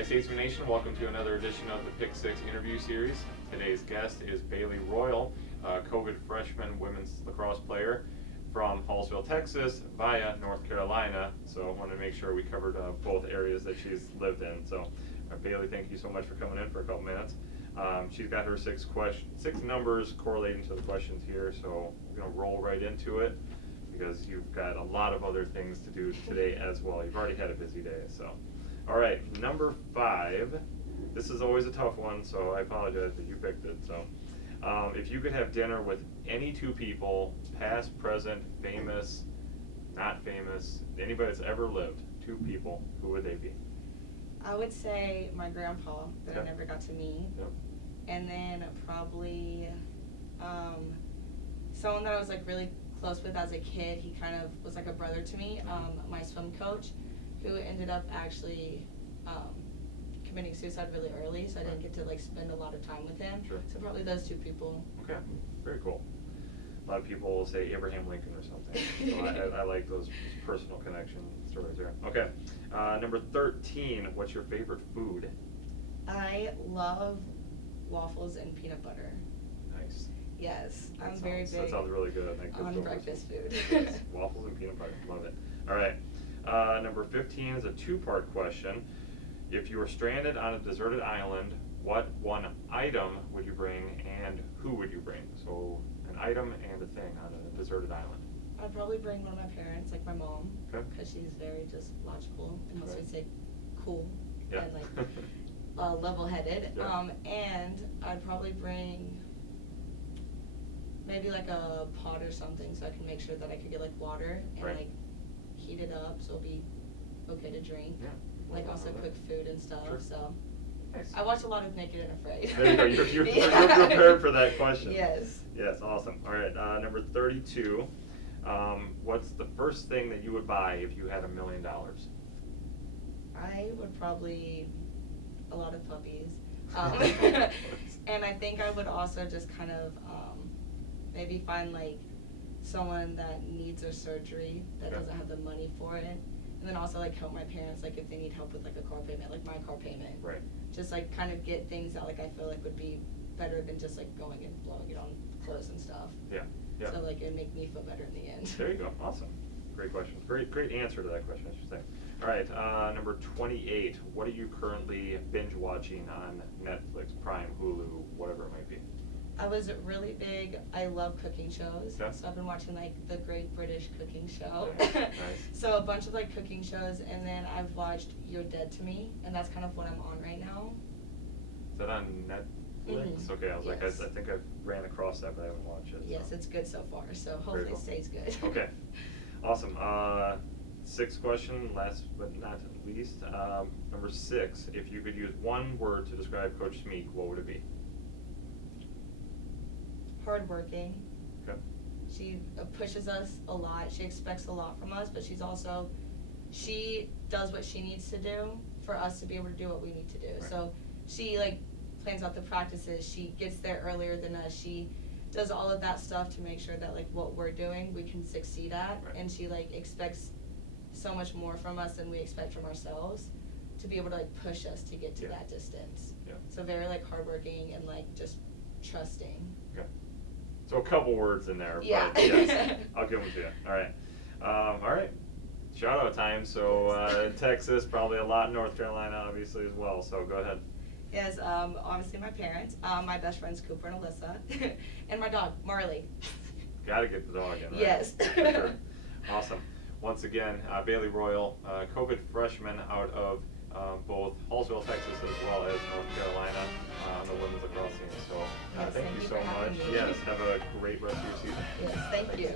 Hi Statesman Nation, welcome to another edition of the Pick 6 interview series. Today's guest is Bailee Royal, COVID freshman women's lacrosse player from Hallsville, Texas via North Carolina. So I wanted to make sure we covered both areas that she's lived in. So Bailee, thank you so much for coming in for a couple minutes. She's got her six numbers correlating to the questions here, so we're going to roll right into it because you've got a lot of other things to do today as well. You've already had a busy day, so. All right, number 5. This is always a tough one, so I apologize that you picked it. So, if you could have dinner with any 2 people, past, present, famous, not famous, anybody that's ever lived, 2 people, who would they be? I would say my grandpa that Okay. I never got to meet, Yep. and then probably someone that I was like really close with as a kid. He kind of was like a brother to me. My swim coach, who ended up actually committing suicide really early, so I didn't get to like spend a lot of time with him. Sure. So probably those 2 people. Okay, very cool. A lot of people will say Abraham Lincoln or something. So I like those personal connection stories there. Okay, number 13. What's your favorite food? I love waffles and peanut butter. Nice. Yes, I'm That very sounds- big That sounds really good. I could on go for breakfast some. food. Yes, waffles and peanut butter. Love it. All right. Number 15 is a 2-part question. If you were stranded on a deserted island, what one item would you bring and who would you bring? So an item and a thing on a deserted island. I'd probably bring one of my parents, like my mom, Okay. because she's very just logical and Right. mostly say cool Yeah. and like level-headed. Yeah. And I'd probably bring maybe like a pot or something so I can make sure that I could get like water and Right. like heat it up so it'll be okay to drink. Yeah. Like also cook food and stuff. Sure. So Nice. I watched a lot of Naked and Afraid. There you go. You're Yeah. prepared for that question. Yes. Yes, awesome. All right, number 32. What's the first thing that you would buy if you had $1 million? I would probably a lot of puppies, and I think I would also just kind of maybe find like someone that needs a surgery that Okay. doesn't have the money for it, and then also like help my parents like if they need help with like a car payment, like my car payment. Right. Just like kind of get things that like I feel like would be better than just like going and blowing it on clothes and stuff. Yeah. Yeah. So like it'd make me feel better in the end. There you go. Awesome. Great question. Great answer to that question, I should say. All right, number 28. What are you currently binge watching on Netflix, Prime, Hulu, whatever it might be? I was really big. I love cooking shows, Yeah. so I've been watching like the Great British Cooking Show. Nice, nice. So a bunch of like cooking shows, and then I've watched You're Dead to Me, and that's kind of what I'm on right now. Is that on Netflix? Mhm. Okay, I was like, Yes. I think I've ran across that, but I haven't watched it. Yes, so. it's good so far. So Very hopefully cool. it stays good. Okay, awesome. 6th question, last but not least. Number 6. If you could use one word to describe Coach Smeek, what would it be? Hardworking. Okay. She pushes us a lot. She expects a lot from us, but she does what she needs to do for us to be able to do what we need to do. Right. So she like plans out the practices. She gets there earlier than us. She does all of that stuff to make sure that like what we're doing we can succeed at. Right. And she like expects so much more from us than we expect from ourselves to be able to like push us to get to Yeah. that distance. Yeah. So very like hardworking and like just trusting. Okay. So a couple words in there, Yeah. but yes, I'll give them to you. All right. All right. Shout out time. So Texas, probably a lot in North Carolina, obviously, as well. So go ahead. Yes, obviously my parents, my best friends Cooper and Alyssa, and my dog, Marley. Got to get the dog in, right? Yes. For sure. Awesome. Once again, Bailee Royal, COVID freshman out of both Hallsville, Texas, as well as North Carolina on the women's lacrosse team. So Yes, thank you so for having much. me. Yes, have a great rest of your season. Yes, thank you.